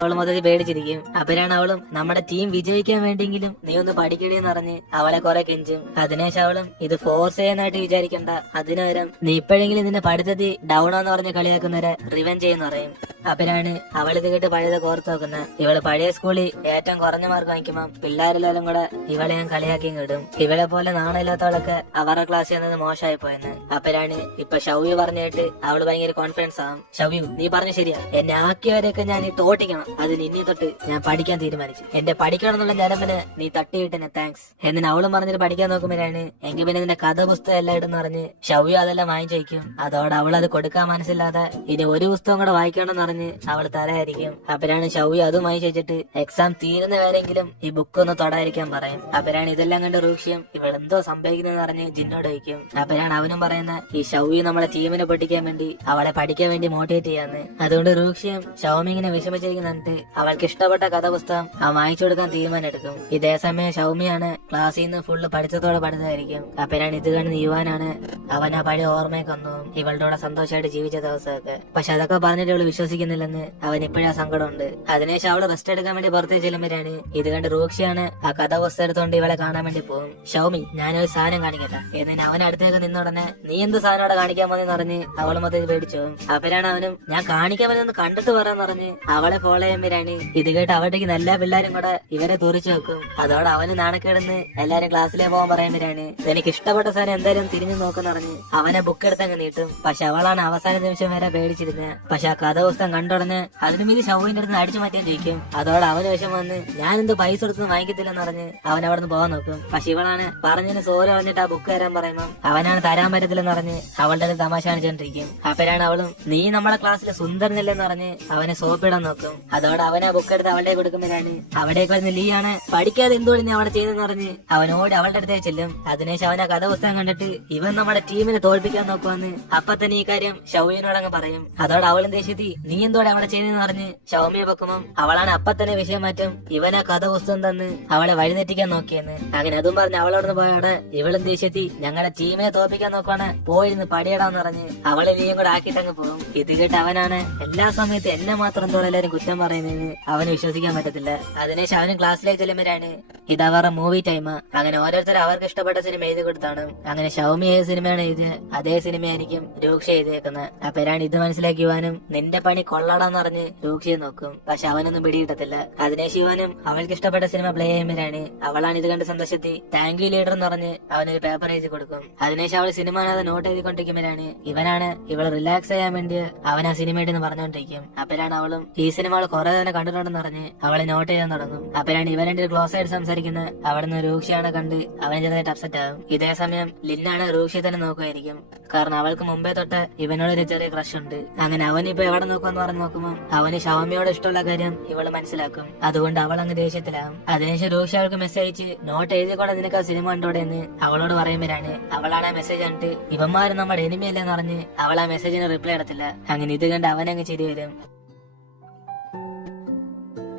അവള് മൊത്തത്തിൽ പേടിച്ചിരിക്കും. അപ്പോഴാണ് അവളും നമ്മുടെ ടീം വിജയിക്കാൻ വേണ്ടിയെങ്കിലും നീ ഒന്ന് പഠിക്കണേന്ന് പറഞ്ഞ് അവളെ കുറെ കെഞ്ചും. അതിനുശേഷം അവളും ഇത് ഫോഴ്സ് ചെയ്യാനായിട്ട് വിചാരിക്കണ്ട, അതിനുപകരം നീ ഇപ്പോഴെങ്കിലും നിന്റെ പഠിത്തത്തിൽ ഡൗൺ ആന്ന് പറഞ്ഞ് കളിയാക്കുന്നവരെ റിവെഞ്ച് ചെയ്യുന്ന പറയും. അപ്പോഴാണ് അവൾ ഇത് കേട്ട് പഴയത് കോർത്ത് നോക്കുന്ന. ഇവള് പഴയ സ്കൂളിൽ ഏറ്റവും കുറഞ്ഞ മാർക്ക് വാങ്ങിക്കുമ്പോൾ പിള്ളേരെല്ലാരും കൂടെ ഇവളെ ഞാൻ കളിയാക്കിയും കിടും. ഇവളെ പോലെ നാണമില്ലാത്തവളൊക്കെ അവരുടെ ക്ലാസ്സിൽ വന്നത് മോശമായി പോയെന്ന്. അപ്പോഴാണ് ഇപ്പൊ ഷവ്യു പറഞ്ഞിട്ട് അവള് ഭയങ്കര കോൺഫിഡൻസ് ആവും. ഷവ്യു, നീ പറഞ്ഞ ശരിയാ, എന്നെ ആക്കിയവരെയൊക്കെ ഞാൻ തോട്ടിക്കണം. അതിന് ഇനി തൊട്ട് ഞാൻ പഠിക്കാൻ തീരുമാനിച്ചു. എന്റെ പഠിക്കണം എന്നുള്ള ജനപ്പിന് നീ തട്ടിയിട്ടെന്നെ താങ്ക്സ് എന്നിന് അവളും പറഞ്ഞിട്ട് പഠിക്കാൻ നോക്കുമ്പോഴാണ് എങ്കിൽ പിന്നെ നിന്റെ കഥ പുസ്തകം എല്ലാം ഇട്ടെന്ന് പറഞ്ഞ് ഷവ്യു അതെല്ലാം വാങ്ങിച്ചു വയ്ക്കും. അതോടെ അവൾ അത് കൊടുക്കാൻ മനസ്സില്ലാതെ ഇനി ഒരു പുസ്തകം കൂടെ വായിക്കണമെന്ന് പറഞ്ഞ് അവൾ തരായിരിക്കും. അപ്പോഴാണ് ഷവ്യു അതും വാങ്ങിച്ചു വെച്ചിട്ട് എക്സാം തീരുന്ന വേരെങ്കിലും ഈ ബുക്ക് ഒന്ന് തൊടാതിരിക്കാൻ പറയും. അപ്പോഴാണ് ഇതെല്ലാം കണ്ട് റൂക്ഷ്യം ഇവളെന്തോ സംഭവിക്കുന്നതെന്ന് പറഞ്ഞ് ജിന്നോട് വയ്ക്കും. അപ്പോഴാണ് അവനും പറയുന്ന ഈ ഷവ്യു നമ്മളെ ടീമിനെ പൊട്ടിക്കാൻ വേണ്ടി അവളെ പഠിക്കാൻ വേണ്ടി മോട്ടിവേറ്റ് ചെയ്യാന്ന്. അതുകൊണ്ട് റൂക്ഷ്യം ഷൗമി ഇങ്ങനെ വിഷമിച്ചിരിക്കുന്നുണ്ട്. അവൾക്ക് ഇഷ്ടപ്പെട്ട കഥാപുസ്തകം അവൻ വാങ്ങിച്ചു കൊടുക്കാൻ തീരുമാനം എടുക്കും. ഇതേ സമയം ഷൗമിയാണ് ക്ലാസ്സിൽ നിന്ന് ഫുള്ള് പഠിത്തത്തോടെ പഠിത്തമായിരിക്കും. അപ്പോഴാണ് ഇത് കാണുന്ന യുവാനാണ് അവൻ ആ പഴയ ഓർമ്മയൊക്കെ വന്നു ഇവളുടെ കൂടെ സന്തോഷമായിട്ട് ജീവിച്ച ദിവസമൊക്കെ. പക്ഷെ അതൊക്കെ പറഞ്ഞിട്ട് അവള് വിശ്വസിക്കുന്നില്ലെന്ന് അവൻ ഇപ്പോഴാ സങ്കടമുണ്ട്. അതിനുശേഷം അവള് റെസ്റ്റ് എടുക്കാൻ വേണ്ടി പുറത്തേക്ക് ചെല്ലുമ്പോഴാണ് ഇത് കണ്ട് റൂക്ഷിയാണ് ആ കഥാപുസ്തകം എടുത്തോണ്ട് ഇവളെ കാണാൻ വേണ്ടി പോകും. ഷൗമി, ഞാനൊരു സാധനം കാണിക്കട്ടെ എന്നിന് അവൻ അടുത്തേക്ക് നിന്നുടനെ നീ എന്ത് സാധനം അവിടെ കാണിക്കാൻ പോന്നെന്ന് പറഞ്ഞ് അവള് മൊത്തത്തിൽ പേടിച്ചു. അപ്പോഴാണ് അവനും ഞാൻ കാണിക്കാൻ പറ്റുന്ന കണ്ടിട്ട് പറയാന്ന് പറഞ്ഞ് അവളെ ഫോളോ ചെയ്യുമ്പോഴാണ് ഇത് കേട്ട് അവിടേക്ക് എല്ലാ പിള്ളേരും കൂടെ ഇവരെ തുറിച്ചു വെക്കും. അതോടെ അവന് നാണക്കേടുന്ന് എല്ലാരും ക്ലാസ്സിലേ പോകാൻ പറയുമ്പോഴാണ് എനിക്ക് ഇഷ്ടപ്പെട്ട സാധനം എന്തായാലും തിരിഞ്ഞു നോക്കുന്ന പറഞ്ഞ് അവനെ ബുക്ക് എടുത്തങ്ങ് നീട്ടും. പക്ഷെ അവളാണ് അവസാന നിമിഷം വരെ പേടിച്ചിരുന്നത്. പക്ഷെ ആ കഥാപുസ്തകം കണ്ടുടനെ അതിനും ഇത് ഷൗവിന്റെ അടുത്ത് അടിച്ചു മാറ്റാൻ ചോദിക്കും. അതോടെ അവന് വിഷം വന്ന് ഞാൻ എന്ത് പൈസ കൊടുത്തൊന്നും വാങ്ങിക്കത്തില്ലെന്ന് പറഞ്ഞ് അവൻ അവിടെ നിന്ന് പോകാൻ നോക്കും. പക്ഷെ ഇവളാണ് പറഞ്ഞതിന് സോറി പറഞ്ഞിട്ട് ആ ബുക്ക് തരാൻ പറയുമ്പോൾ അവനാണ് തരാൻ പറ്റത്തില്ലെന്ന് പറഞ്ഞ് അവളുടെ അടുത്ത് തമാശ കാണിച്ചോണ്ടിരിക്കും. അപ്പോഴാണ് അവളും നീ നമ്മളെ ക്ലാസ്സിലെ സുന്ദരനില്ലെന്ന് പറഞ്ഞ് അവനെ സോപ്പിടാൻ നോക്കും. അതോടെ അവനെ ബുക്ക് എടുത്ത് അവളുടെ കൊടുക്കുമ്പോഴാണ് അവിടേക്ക് വരുന്ന ലീയാണ് പഠിക്കാതെ എന്തുകൊണ്ട് നീ അവിടെ ചെയ്തെന്ന് പറഞ്ഞ് അവനോട് അവളുടെ അടുത്തേ ചെല്ലും. അതിനുശേഷം അവൻ ആ കഥാപുസ്തകം കണ്ടിട്ട് ഇവൻ നമ്മുടെ ടീമിനെ തോൽപ്പിക്കാൻ നോക്കുവന്ന് അപ്പൊ തന്നെ ഈ കാര്യം ഷൗമിയോട് അങ്ങ് പറയും. അതോടെ അവളും ദേഷ്യത്തി നീ എന്തോടെ അവിടെ ചെയ്തെന്ന് പറഞ്ഞ് ഷൗമിയെ വെക്കുമ്പോൾ അവളാണ് അപ്പൊ തന്നെ വിഷയം മാറ്റും ഇവൻ ആ കഥാപുസ്തകം തന്ന് അവളെ വഴിതെറ്റിക്കാൻ നോക്കിയെന്ന്. അങ്ങനെ അതും പറഞ്ഞ് അവളോടൊന്ന് പോയാണ് ഇവളും ദേഷ്യത്തി ഞങ്ങളുടെ ടീമിനെ തോൽപ്പിക്കാൻ നോക്കുവാണ് പോയിരുന്ന് പടിയിടാന്ന് പറഞ്ഞ് അവളെ നീയും കൂടെ ആക്കിയിട്ടങ്ങ് പോകും. ഇത് കേട്ട് അവനാണ് എല്ലാ സമയത്തും എന്നെ മാത്രം എന്തോടെ എല്ലാരും കുറ്റം പറയുന്നതിന് അവന് വിശ്വസിക്കാൻ പറ്റത്തില്ല. അതിനുശേഷം അവനും ക്ലാസ്സിലേക്ക് ചെല്ലുമ്പോഴാണ് ഇത് അവരുടെ മൂവി ടൈം. അങ്ങനെ ഓരോരുത്തർ അവർക്ക് ഇഷ്ടപ്പെട്ട സിനിമ എഴുതി കൊടുത്താണ്. അങ്ങനെ ഷൗമി ഏത് സിനിമയാണ് എഴുതിയത് അതേ സിനിമയായിരിക്കും രൂക്ഷ എഴുതിയേക്കുന്നത്. അപ്പോഴാണ് ഇത് മനസ്സിലാക്കിയുവാനും നിന്റെ പണി കൊള്ളടാന്ന് പറഞ്ഞ് രൂക്ഷയെ നോക്കും. പക്ഷെ അവനൊന്നും പിടികിട്ടത്തില്ല. അതിനുശേഷം ഇവാനും അവൾക്ക് ഇഷ്ടപ്പെട്ട സിനിമ പ്ലേ ചെയ്യുമ്പോഴാണ് അവളാണ് ഇത് കണ്ട് സന്തോഷത്തി താങ്ക് യു ലീഡർ എന്ന് പറഞ്ഞ് അവനൊരു പേപ്പർ എഴുതി കൊടുക്കും. അതിനുശേഷം അവൾ സിനിമ നോട്ട് എഴുതിക്കൊണ്ടിരിക്കുമ്പോഴാണ് ഇവനാണ് ഇവള് റിലാക്സ് ചെയ്യാൻ വേണ്ടി അവൻ ആ സിനിമയായിട്ട് പറഞ്ഞുകൊണ്ടിരിക്കും. അപ്പോഴാണ് അവളും ഈ സിനിമ അവൾ കുറെ തന്നെ കണ്ടിട്ടുണ്ടെന്ന് പറഞ്ഞ് അവളെ നോട്ട് ചെയ്യാൻ തുടങ്ങും. അപ്പോഴാണ് ഇവൻ രണ്ട് ക്ലോസ് ആയിട്ട് സംസാരിക്കുന്നത് അവിടുന്ന് രൂക്ഷിയാണ് കണ്ട് അവൻ ചെറുതായിട്ട് അപ്സെറ്റ് ആകും. ഇതേ സമയം ലിന്നാണ് രൂക്ഷയെ തന്നെ നോക്കുമായിരിക്കും. കാരണം അവൾക്ക് മുമ്പേ തൊട്ട് ഇവനോടൊരു ചെറിയ ക്രഷ് ഉണ്ട്. അങ്ങനെ അവൻ ഇപ്പൊ എവിടെ നോക്കുമെന്ന് പറഞ്ഞ് നോക്കുമ്പോൾ അവന് ഷൗമിയോട് ഇഷ്ടമുള്ള കാര്യം ഇവള് മനസ്സിലാക്കും. അതുകൊണ്ട് അവൾ അങ്ങ് ദേഷ്യത്തിലാകും. അതിനുശേഷം രൂക്ഷ അവൾക്ക് മെസ്സേജ് അയച്ച് നോട്ട് എഴുതിക്കൊണ്ട് നിനക്ക് ആ സിനിമ കണ്ടോടെ എന്ന് അവളോട് പറയുമ്പോഴാണ് അവളാണ് ആ മെസ്സേജ് കണ്ടിട്ട് ഇവന്മാര് നമ്മുടെ എനിമിയല്ലെന്ന് പറഞ്ഞ് അവൾ ആ മെസ്സേജിന് റിപ്ലൈ ഇടത്തില്ല. അങ്ങനെ ഇത് കണ്ട് അവനങ്ങ് ചിരി വരും.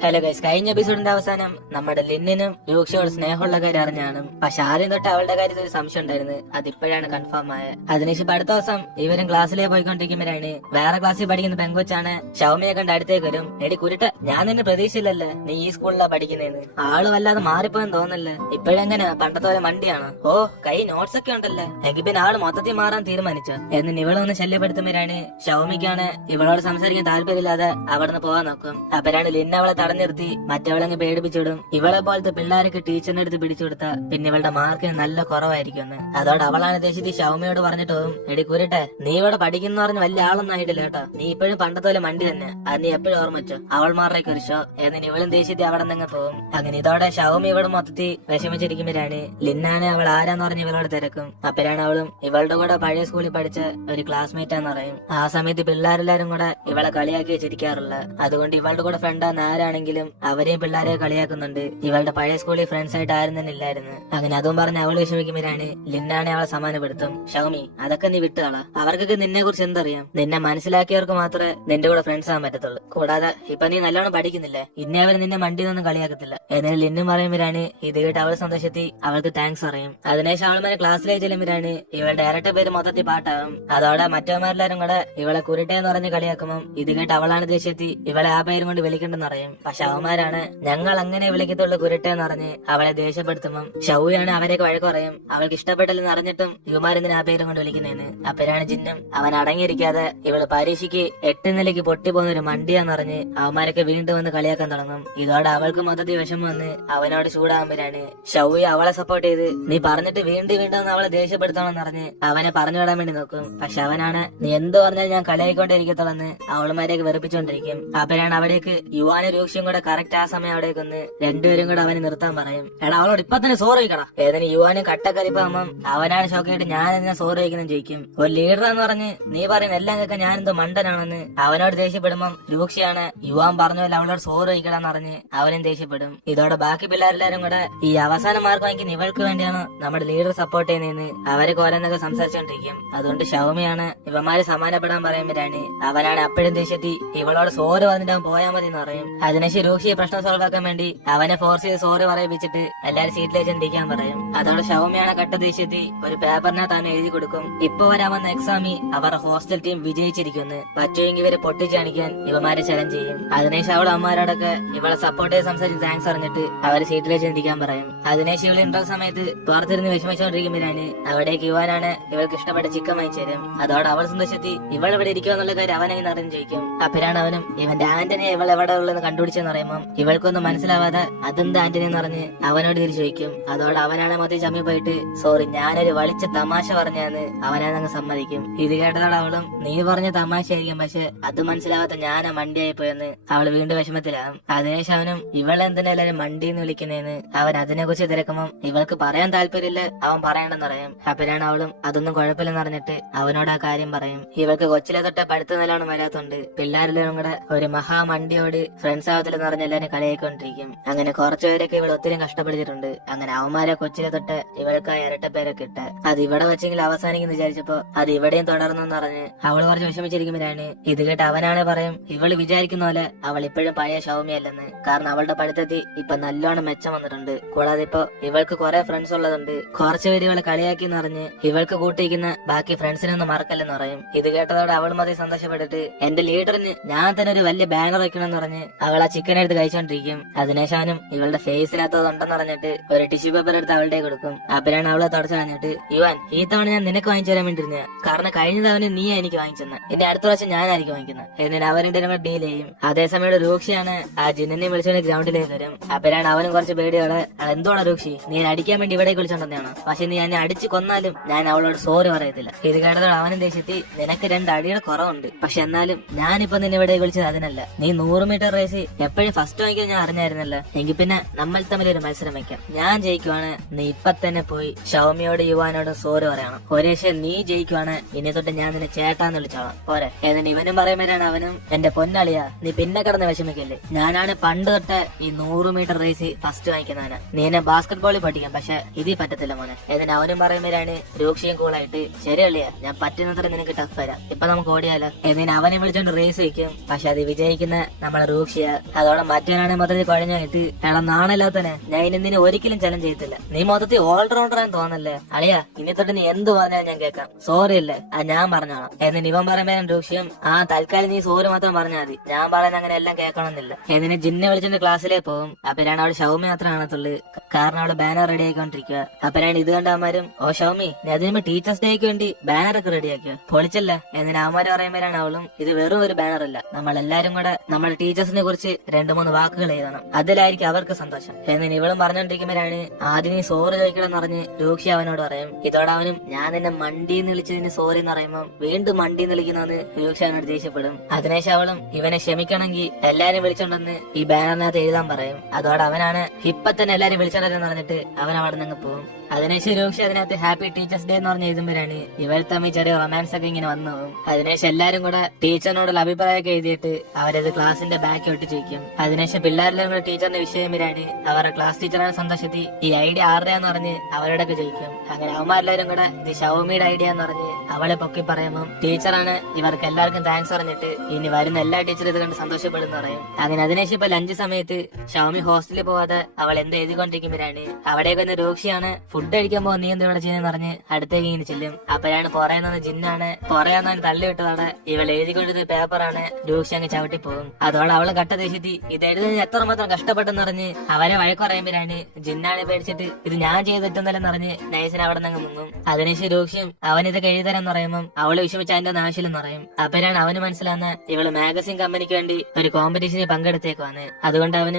ഹലോ ഗൈസ്, കഴിഞ്ഞ എപ്പിസോഡിന്റെ അവസാനം നമ്മുടെ ലിന്നിനും രൂക്ഷയോട് സ്നേഹമുള്ള കാര്യം അറിഞ്ഞാണ്. പക്ഷെ ആദ്യം തൊട്ട് അവളുടെ കാര്യത്തിൽ ഒരു സംശയം ഉണ്ടായിരുന്നു. അതിപ്പോഴാണ് കൺഫേം ആയത്. അതിനുശേഷം അടുത്ത ദിവസം ഇവരും ക്ലാസ്സിലേക്ക് പോയിക്കൊണ്ടിരിക്കുമ്പോഴാണ് വേറെ ക്ലാസ്സിൽ പഠിക്കുന്ന പെങ്കൊച്ചാണ് ഷൗമിയെ കണ്ട് അടുത്തേക്ക് വരും. എടി കുരുട്ട, ഞാൻ നിന്നെ പ്രതീക്ഷയില്ലല്ലേ നീ ഈ സ്കൂളിലാ പഠിക്കുന്നേന്ന്. ആള് വല്ലാതെ മാറിപ്പോയെന്ന് തോന്നല്ലേ? ഇപ്പോഴെങ്ങനെ പണ്ടത്തെ പോലെ മണ്ടിയാണോ? ഓ, കൈ നോട്ട്സ് ഒക്കെ ഉണ്ടല്ലേ? എങ്കിൽ പിന്നെ ആള് മൊത്തത്തിൽ മാറാൻ തീരുമാനിച്ചോ എന്ന് ഇവളൊന്ന് ശല്യപ്പെടുത്തുമ്പോഴാണ് ഷൗമിക്കാണ് ഇവളോട് സംസാരിക്കാൻ താല്പര്യമില്ലാതെ അവിടുന്ന് പോകാൻ നോക്കും. അപ്പോഴാണ് ലിന്ന അവളെ തടഞ്ഞിർത്തി മറ്റവളങ്ങ് പേടിപ്പിച്ചിടും. ഇവളെ പോലത്തെ പിള്ളേരൊക്കെ ടീച്ചറിന്റെ അടുത്ത് പിടിച്ചു കൊടുത്താ പിന്നെ ഇവളുടെ മാർക്കിന് നല്ല കുറവായിരിക്കും. അതോടെ അവളാണ് ദേശിച്ച് ഷൗമിയോട് പറഞ്ഞിട്ട് പോകും, എടി കുരുട്ടെ, നീ ഇവിടെ പഠിക്കുന്ന പറഞ്ഞ് വലിയ ആളൊന്നും ആയിട്ടില്ല കേട്ടോ. നീ ഇപ്പോഴും പണ്ടത്തെ പോലെ മണ്ടി തന്നെ. അത് നീ എപ്പോഴും ഓർമ്മ വെച്ചോ. അവൾമാരുടെ ഒരു ഷോ എന്നിന് ഇവളും ദേശിച്ച് അവിടെ നിന്ന് പോകും. അങ്ങനെ ഇതോടെ ഷൗമി ഇവിടെ മൊത്തത്തിൽ വിഷമിച്ചിരിക്കുമ്പോഴാണ് ലിന്നാണ് അവൾ ആരാന്ന് പറഞ്ഞ് ഇവളോട് തിരക്കും. അപ്പോഴാണ് അവളും ഇവളുടെ കൂടെ പഴയ സ്കൂളിൽ പഠിച്ച ഒരു ക്ലാസ്മേറ്റ് ആന്ന് പറയും. ആ സമയത്ത് പിള്ളേരെല്ലാരും കൂടെ ഇവളെ കളിയാക്കി വെച്ചിരിക്കാറുള്ള. അതുകൊണ്ട് ഇവളുടെ കൂടെ ഫ്രണ്ടാന്ന് ആരാണ് ആണെങ്കിലും അവരെയും പിള്ളേരെ കളിയാക്കുന്നുണ്ട്. ഇവളുടെ പഴയ സ്കൂളിൽ ഫ്രണ്ട്സ് ആയിട്ട് ആരും തന്നെ ഇല്ലായിരുന്നു. അങ്ങനെ അതും പറഞ്ഞ് അവള് വിഷമിക്കുമ്പോഴാണ് ലിന്നാണെ അവളെ സമാധാനപ്പെടുത്തും. ഷൗമി, അതൊക്കെ നീ വിട്ടുകളാ. അവർക്കൊക്കെ നിന്നെ കുറിച്ച് എന്തറിയാം? നിന്നെ മനസ്സിലാക്കിയവർക്ക് മാത്രമേ നിന്റെ കൂടെ ഫ്രണ്ട്സ് ആകാൻ പറ്റത്തുള്ളൂ. കൂടാതെ ഇപ്പൊ നീ നല്ലോണം പഠിക്കുന്നില്ലേ, ഇന്നെ അവർ നിന്നെ മണ്ടിയൊന്നും കളിയാക്കത്തില്ല. എന്നാലും ലിന്നു പറയുമ്പോഴാണ് ഇത് കേട്ട് അവൾ സന്തോഷത്തി അവൾക്ക് താങ്ക്സ് പറയും. അതിനുശേഷം അവൾമാരെ ക്ലാസ്സിലേക്ക് ചെല്ലുമ്പോഴാണ് ഇവളുടെ ഇരട്ട പേര് മൊത്തത്തിൽ പാട്ടാകും. അതോടെ മറ്റവന്മാരെല്ലാരും കൂടെ ഇവളെ കുരുട്ടെ എന്ന് പറഞ്ഞ് കളിയാക്കുമ്പോൾ ഇത് കേട്ട് അവളാണ് ദേഷ്യത്തി ഇവളെ ആ പേരും കൊണ്ട് വിളിക്കണ്ടെന്ന് അറിയും. പക്ഷെ അവന്മാരാണ് ഞങ്ങൾ അങ്ങനെ വിളിക്കത്തുള്ളൂ കുരുട്ടെ എന്ന് പറഞ്ഞ് അവളെ ദേഷ്യപ്പെടുത്തുമ്പോൾ ഷൗയാണ് അവരെയൊക്കെ വഴക്ക് പറയും. അവൾക്ക് ഇഷ്ടപ്പെട്ടില്ലെന്ന് അറിഞ്ഞിട്ടും യുമാരെന്തിന് ആ പേരും കൊണ്ട് വിളിക്കുന്നതെന്ന്. അപ്പോഴാണ് ജിന്നും അവൻ അടങ്ങിയിരിക്കാതെ ഇവള് പരീക്ഷയ്ക്ക് 8 നിലയ്ക്ക് പൊട്ടിപ്പോകുന്ന ഒരു മണ്ടിയാന്ന് പറഞ്ഞ് അവന്മാരൊക്കെ വീണ്ടും വന്ന് കളിയാക്കാൻ തുടങ്ങും. ഇതോടെ അവൾക്ക് മൊത്തത്തിൽ വിഷമം വന്ന് അവനോട് ചൂടാകുമ്പോഴാണ് ഷൗയി അവളെ സപ്പോർട്ട് ചെയ്ത് നീ പറഞ്ഞിട്ട് വീണ്ടും വീണ്ടും അവളെ ദേഷ്യപ്പെടുത്തണമെന്ന് പറഞ്ഞ് അവനെ പറഞ്ഞു വിടാൻ വേണ്ടി നോക്കും. പക്ഷെ അവനാണ് നീ എന്ത് പറഞ്ഞാൽ ഞാൻ കളിയായിക്കൊണ്ടിരിക്കത്തുള്ളെന്ന് അവളുമാരെയൊക്കെ വെറുപ്പിച്ചോണ്ടിരിക്കും. അപ്പോഴാണ് അവിടേക്ക് യുവാനും രൂക്ഷയും കൂടെ കറക്റ്റ് ആ സമയം അവിടേക്ക് ഒന്ന് രണ്ടുപേരും കൂടെ അവനെ നിർത്താൻ പറയും. എടാ അവളോട് ഇപ്പൊ തന്നെ സോറി വയ്ക്കടാ. ഏതിന് യുവാനും കട്ടക്കരിപ്പാകുമ്പം അവനാണ് ഷോക്കായിട്ട് ഞാൻ എന്തിനാ സോറി വയ്ക്കുന്ന ചോദിക്കും. ഒരു ലീഡർ എന്ന് പറഞ്ഞ് നീ പറയുന്ന എല്ലാം കേൾക്കാൻ ഞാൻ എന്തോ മണ്ടനാണെന്ന് അവനോട് ദേഷ്യപ്പെടുമ്പം രൂക്ഷയാണ് യുവാൻ പറഞ്ഞല്ലോ അവളോട് സോറി വയ്ക്കടാന്ന് പറഞ്ഞ് അവനും ദേഷ്യപ്പെടും. ഇതോടെ ബാക്കി പിള്ളേരെല്ലാരും കൂടെ ഈ അവസാന മാർക്ക് വാങ്ങിക്കുന്ന ഇവൾക്ക് വേണ്ടിയാണ് നമ്മുടെ ലീഡർ സപ്പോർട്ട് ചെയ്യുന്നതെന്ന് അവരെ കോലെന്നൊക്കെ സംസാരിച്ചോണ്ടിരിക്കും. അതുകൊണ്ട് ഷൗമിയാണ് ഇവന്മാര് സമാനപ്പെടാൻ പറയുമ്പോഴാണ് അവനാണ് അപ്പോഴും ദേഷ്യത്തി ഇവളോട് സോറി പറഞ്ഞിട്ട് അവൻ പോയാൽ മതി എന്ന് പറയും. അതിനുശേഷം രൂക്ഷയെ പ്രശ്നം സോൾവ് ആക്കാൻ വേണ്ടി അവനെ ഫോഴ്സ് ചെയ്ത് സോറി പറയിപ്പിച്ചിട്ട് എല്ലാരും സീറ്റിലേക്ക് ചിന്തിക്കാൻ പറയും. അതോടെ ഷൗമിയാണ് കട്ട ദേഷ്യത്തി ഒരു പേപ്പറിനകത്ത് അവൻ എഴുതി കൊടുക്കും. ഇപ്പൊ വരാമെന്ന എക്സാമിൽ അവരുടെ ഹോസ്റ്റൽ ടീം വിജയിച്ചിരിക്കുമെന്ന്. പറ്റുമെങ്കിൽ ഇവരെ പൊട്ടിച്ചണിക്കാൻ ഇവന്മാരെ ചലഞ്ച് ചെയ്യും. അതിനുശേഷം അവൾ അമ്മമാരോടൊക്കെ ഇവളെ സപ്പോർട്ട് ചെയ്ത് സംസാരിച്ച് താങ്ക്സ് അറിഞ്ഞിട്ട് അവര് സീറ്റിലേക്ക് ചിന്തിക്കാൻ പറയും. അതിനുശേഷം ഇവള് ഇന്റർ സമയത്ത് പുറത്തിരുന്ന് വിഷമിച്ചുകൊണ്ടിരിക്കുമ്പോഴാണ് അവിടേക്ക് യുവാനാണ് ഇവൾക്ക് ഇഷ്ടപ്പെട്ട ചിക്കൻ വാങ്ങിച്ചു തരും. അതോടെ അവൾ സന്തോഷത്തി ഇവൾ ഇവിടെ ഇരിക്കുമെന്നുള്ള കാര്യം അവനെ അറിഞ്ഞു ചോദിക്കും. അപ്പോഴാണ് അവനും ഇവന്റെ ആന്റണിയെ ഇവൾ എവിടെ ഉള്ളതെന്ന് കണ്ടുപിടിച്ചെന്ന് പറയുമ്പോൾ ഇവൾക്കൊന്നും മനസ്സിലാവാതെ അതെന്ത് ആന്റണി എന്ന് പറഞ്ഞ് അവനോട് തിരിച്ചു ചോദിക്കും. അതോടെ അവനാണ് മൊത്തം ചമ്മി പോയിട്ട് സോറി ഞാനൊരു വളിച്ച തമാശ പറഞ്ഞാന്ന് അവനങ്ങ് സമ്മതിക്കും. ഇത് കേട്ടതോടെ അവളും നീ പറഞ്ഞ തമാശയായിരിക്കും പക്ഷെ അത് മനസ്സിലാവാത്ത ഞാനാ മണ്ടിയായി പോയെന്ന് അവൾ വീണ്ടും വിഷമത്തിലാകും. അതിനുശേഷം അവനും ഇവളെന്തിനാ എല്ലാരും മണ്ടിന്ന് വിളിക്കുന്നതെന്ന് അവൻ അതിനെ കുറിച്ച് തിരക്കുമ്പോൾ ഇവൾക്ക് പറയാൻ താല്പര്യമില്ല അവൻ പറയണ്ടെന്ന് പറയും. അപ്പോഴാണ് അവളും അതൊന്നും കുഴപ്പമില്ലെന്ന് പറഞ്ഞിട്ട് അവനോട് ആ കാര്യം പറയും. ഇവൾക്ക് കൊച്ചിലെ തൊട്ട് പഠിത്ത നിലമാണ് വരാത്തോണ്ട് പിള്ളേരെല്ലാരും കൂടെ ഒരു മഹാമണ്ടിയോട് ഫ്രണ്ട്സ് ആവത്തില്ലെന്ന് പറഞ്ഞ് എല്ലാരും കളിയായിക്കൊണ്ടിരിക്കും. അങ്ങനെ കുറച്ചുപേരൊക്കെ ഇവൾ ഒത്തിരി കഷ്ടപ്പെടുത്തിയിട്ടുണ്ട്. അങ്ങനെ അവന്മാരെ കൊച്ചിലെ തൊട്ട് ഇവൾക്ക് ആ ഇരട്ടപ്പേരൊക്കെ ഇട്ട് അത് ഇവിടെ വെച്ചെങ്കിൽ അവസാനിക്കുന്നു വിചാരിച്ചപ്പോ അത് ഇവിടെയും തുടർന്നെന്ന് പറഞ്ഞ് അവള് കുറച്ച് വിഷമിച്ചിരിക്കുമ്പോഴാണ് ഇത് കേട്ട് അവനാണ് പറയും ഇവള് വിചാരിക്കുന്ന പോലെ അവൾ ഇപ്പോഴും പഴയ ഷൗമിയല്ലെന്ന്. കാരണം അവളുടെ പഠിത്തത്തിൽ ഇപ്പൊ നല്ലോണം മെച്ചം വന്നിട്ടുണ്ട്. കൂടാതെ ഇപ്പൊ ഇവൾക്ക് കുറെ ഫ്രണ്ട്സ് ഉള്ളതുണ്ട്. കുറച്ചുപേര് ഇവളെ കളിയാക്കി എന്ന് പറഞ്ഞ് ഇവൾക്ക് കൂട്ടിയിരിക്കുന്ന ബാക്കി ഫ്രണ്ട്സിനെ ഒന്നും മറക്കല്ലെന്ന് പറയും. ഇത് കേട്ടതോടെ അവൾ മതി സന്തോഷപ്പെട്ടിട്ട് എന്റെ ലീഡറിന് ഞാൻ തന്നെ ഒരു വലിയ ബാനർ വെക്കണമെന്ന് പറഞ്ഞ് അവൾ ആ ചിക്കൻ എടുത്ത് കഴിച്ചോണ്ടിരിക്കും. അതിനുശേഷം ഇവളുടെ ഫേസിനകത്ത് ഉണ്ടെന്ന് പറഞ്ഞിട്ട് ഒരു ടിഷ്യൂ പേപ്പർ എടുത്ത് അവളുടെ കൊടുക്കും. അപ്പോഴാണ് അവളെ തുടച്ചു കളഞ്ഞിട്ട് യുവാൻ ഈ തവണ ഞാൻ നിനക്ക് വാങ്ങിച്ചു തരാൻ വേണ്ടിയിരുന്ന കാരണം കഴിഞ്ഞ തവണ നീ എനിക്ക് വാങ്ങിച്ചെന്ന് ഇനി അടുത്ത പ്രാവശ്യം ഞാനായിരിക്കും വാങ്ങിക്കുന്നത് എന്നിട്ട് അവരുടെ ഡീൽ ചെയ്യും. അതേസമയം രൂക്ഷിയാണ് ആ ജിന്നിനെ വിളിച്ചുകൊണ്ട് ഗ്രൗണ്ടിലേക്ക് വരും. അപ്പോഴാണ് അവനും കുറച്ച് പേടിയോടെ എന്തോടാ രൂക്ഷി നീ അടിക്കാൻ വേണ്ടി ഇവിടെ വിളിച്ചോണ്ടെന്നാണ് പക്ഷെ നീ എന്നെ അടിച്ചു കൊന്നാലും ഞാൻ അവളോട് സോറി പറയത്തില്ല. ഇത് കേട്ടതോടെ അവനും ദേഷ്യത്തി നിനക്ക് 2 അടിയുടെ കുറവുണ്ട് പക്ഷെ എന്നാലും ഞാനിപ്പോ നിന്നെ ഇവിടെ വിളിച്ചത് അതിനല്ല. നീ 100 മീറ്റർ റേസ് എപ്പോഴും ഫസ്റ്റ് വാങ്ങിക്കാൻ ഞാൻ അറിഞ്ഞായിരുന്നല്ലോ. എങ്കിൽ പിന്നെ നമ്മൾ തമ്മിൽ ഒരു മത്സരം വെക്കാം. ഞാൻ ജയിക്കുവാണ് നീ ഇപ്പൊ തന്നെ പോയി ഷൗമിയോട് യുവാനോട് സോറി പറയണം. ഒരേശം നീ ജയിക്കുവാണ് ഇനി തൊട്ട് ഞാൻ നിന്നെ ചേട്ടാന്ന് വിളിച്ചോളാം പോരെ. എന്നിട്ട് ഇവനും പറയുമ്പോഴാണ് അവനും എന്റെ പൊന്നളിയാ നീ പിന്നെ കിടന്ന് വിഷമിക്കല്ലേ. ഞാനാണ് പണ്ട് തൊട്ട് ഈ 100 മീറ്റർ റേസ് ഫസ്റ്റ് വാങ്ങിക്കുന്നവനാ. നീ എന്നെ ബാസ്കറ്റ് ബോളിൽ പഠിക്കാം പക്ഷെ ഇതിൽ പറ്റത്തില്ല മോനെ. എന്നിട്ട് അവനും പറയുമ്പോഴാണ് രൂക്ഷയും കൂളായിട്ട് ശരിയള്ളിയാ ഞാൻ പറ്റുന്നത്ര നിനക്ക് ടഫ് വരാം ഇപ്പൊ നമുക്ക് ഓടിയാലോ. എന്നിട്ട് അവനെ വിളിച്ചോണ്ട് റേസ് വയ്ക്കും. പക്ഷെ അത് വിജയിക്കുന്ന നമ്മളെ രൂക്ഷിയ. അതോടെ മറ്റവനാണ് മൊത്തത്തിൽ കുഴഞ്ഞായിട്ട് എടാ നാണല്ലാത്തനെ ഞാൻ ഇനി ഒരിക്കലും ചലഞ്ച് ചെയ്യത്തില്ല. നീ മൊത്തത്തിൽ ഓൾറൗണ്ടർ ആണെന്ന് തോന്നല്ലേ അളിയാ ഇനി തൊട്ട് നീ എന്ത് പറഞ്ഞാലും ഞാൻ കേൾക്കാം സോറി അല്ലേ ഞാൻ പറഞ്ഞോളാം. എന്നിട്ട് ഇവൻ പറയുമ്പോഴാണ് രൂക്ഷിയും തൽക്കാലം നീ സോറി മാത്രം പറഞ്ഞാൽ മതി ഞാൻ പറയുന്ന അങ്ങനെ എല്ലാം കേൾക്കണമെന്നില്ല. എന്നിട്ട് ജിന്നെ വിളിച്ചിട്ട് ക്ലാസ്സിലേക്ക് പോകും. അപ്പോഴാണ് അവള് ഷൗമി മാത്രം കാണത്തുള്ളൂ കാരണം അവള് ബാനർ റെഡി ആയിക്കൊണ്ടിരിക്കുക. അപ്പോഴാണ് ഇത് കണ്ട അമ്മമാരും ഓ ഷൗമി നീ അതിന് ടീച്ചേഴ്സ് ഡേക്ക് വേണ്ടി ബാനറൊക്കെ റെഡിയാക്കിയ പൊളിച്ചല്ല. എന്നിട്ട് അമ്മമാര് പറയുമ്പോഴാണ് അവളും ഇത് വെറും ഒരു ബാനർ അല്ല നമ്മളെല്ലാരും കൂടെ നമ്മുടെ ടീച്ചേഴ്സിനെ കുറിച്ച് 2-3 വാക്കുകൾ എഴുതണം അതിലായിരിക്കും അവർക്ക് സന്തോഷം. എന്നിട്ട് ഇവളും പറഞ്ഞോണ്ടിരിക്കുമ്പോഴാണ് ആദ്യം നീ സോറി ചോദിക്കണം എന്ന് പറഞ്ഞ് രൂക്ഷി അവനോട് പറയും. ഇതോടെ അവനും ഞാൻ നിന്നെ മണ്ടിന്ന് വിളിച്ചതിന് സോറി എന്ന് പറയുമ്പോൾ വീണ്ടും മണ്ടിന്ന് വിളിക്കുന്നതെന്ന് രൂക്ഷി അവനോട് ദേഷ്യപ്പെടും. അതിനുശേഷം അവളും ഇവനെ ക്ഷമിക്കണമെങ്കിൽ എല്ലാരും വിളിച്ചോണ്ടെന്ന് ഈ ബാനറിനകത്ത് എഴുതാൻ പറയും. അതോടെ അവനാണ് ഇപ്പൊ തന്നെ എല്ലാരും വിളിച്ചോണ്ടെന്ന് പറഞ്ഞിട്ട് അവൻ അവിടെ നിന്ന് പോകും. അതിനുശേഷം രോക്ഷി അതിനകത്ത് ഹാപ്പി ടീച്ചേഴ്സ് ഡേ എന്ന് പറഞ്ഞ് എഴുതുമ്പോഴാണ് ഇവർ തമ്മിൽ ചെറിയ റൊമാൻസ് ഒക്കെ ഇങ്ങനെ വന്നു പോകും. അതിനുശേഷം എല്ലാരും കൂടെ ടീച്ചറിനോടുള്ള അഭിപ്രായമൊക്കെ എഴുതിയിട്ട് അവരത് ക്ലാസിന്റെ ബാക്കി ഒട്ടിച്ച് വെക്കും. അതിനുശേഷം പിള്ളേരെല്ലാം കൂടെ ടീച്ചറിന്റെ വിഷയം വരാണ് അവരുടെ ക്ലാസ് ടീച്ചറാണ് സന്തോഷത്തിൽ ഈ ഐഡിയ ആരുടെയാന്ന് പറഞ്ഞ് അവരോടൊക്കെ ചോദിക്കും. അങ്ങനെ അവന്മാരെല്ലാരും കൂടെ ഇത് ഷൗമിയുടെ ഐഡിയ എന്ന് പറഞ്ഞ് അവളെ പൊക്കി പറയുമ്പോൾ ടീച്ചറാണ് ഇവർക്ക് എല്ലാവർക്കും താങ്ക്സ് പറഞ്ഞിട്ട് ഇനി വരുന്ന എല്ലാ ടീച്ചറും ഇത് കണ്ട് സന്തോഷപ്പെടുന്ന പറയും. അങ്ങനെ അതിനുശേഷം ഇപ്പൊ ലഞ്ച് സമയത്ത് ഷൗമി ഹോസ്റ്റലിൽ പോവാതെ അവൾ എന്ത് എഴുതിക്കൊണ്ടിരിക്കുമ്പോഴാണ് അവിടേക്ക് വന്ന് രോക്ഷിയാണ് ഫുഡ് കഴിക്കാൻ പോകും, നീ എന്താ ഇവിടെ ചെയ്യുന്ന പറഞ്ഞ് അടുത്തേക്ക് ഇങ്ങനെ ചെല്ലും. അപ്പോഴാണ് പറയുന്നത് ജിന്നാണ് പറയാൻ തള്ളി വിട്ടതാണ് ഇവൾ എഴുതിക്കൊണ്ടിരുന്ന പേപ്പറാണ്. രോക്ഷി അങ്ങ് ചവിട്ടി പോകും. അതോടെ അവള് കട്ട ദേഷ്യത്തി ഇത് എഴുതുന്നതിന് എത്രമാത്രം കഷ്ടപ്പെട്ടെന്ന് പറഞ്ഞ് അവരെ വഴക്ക് പറയുമ്പോഴാണ് ജിന്നാണ് പേടിച്ചിട്ട് ഇത് ഞാൻ ചെയ്തിട്ടെന്നല്ലെന്ന് പറഞ്ഞ് നൈസിന് അവിടെ നിന്ന് മുങ്ങും. അതിനുശേഷം രോക്ഷിയും അവനിതൊക്കെ എഴുതരാന്ന് പറയുമ്പോൾ അവള് വിഷമിച്ച് അതിന്റെ ഒന്നും ആവശ്യമില്ലെന്ന് പറയും. അപ്പോഴാണ് അവന് മനസ്സിലാവുന്ന ഇവള് മാഗസിൻ കമ്പനിക്ക് വേണ്ടി ഒരു കോമ്പറ്റീഷനിൽ പങ്കെടുത്തേക്കുവാണ്. അതുകൊണ്ട് അവൻ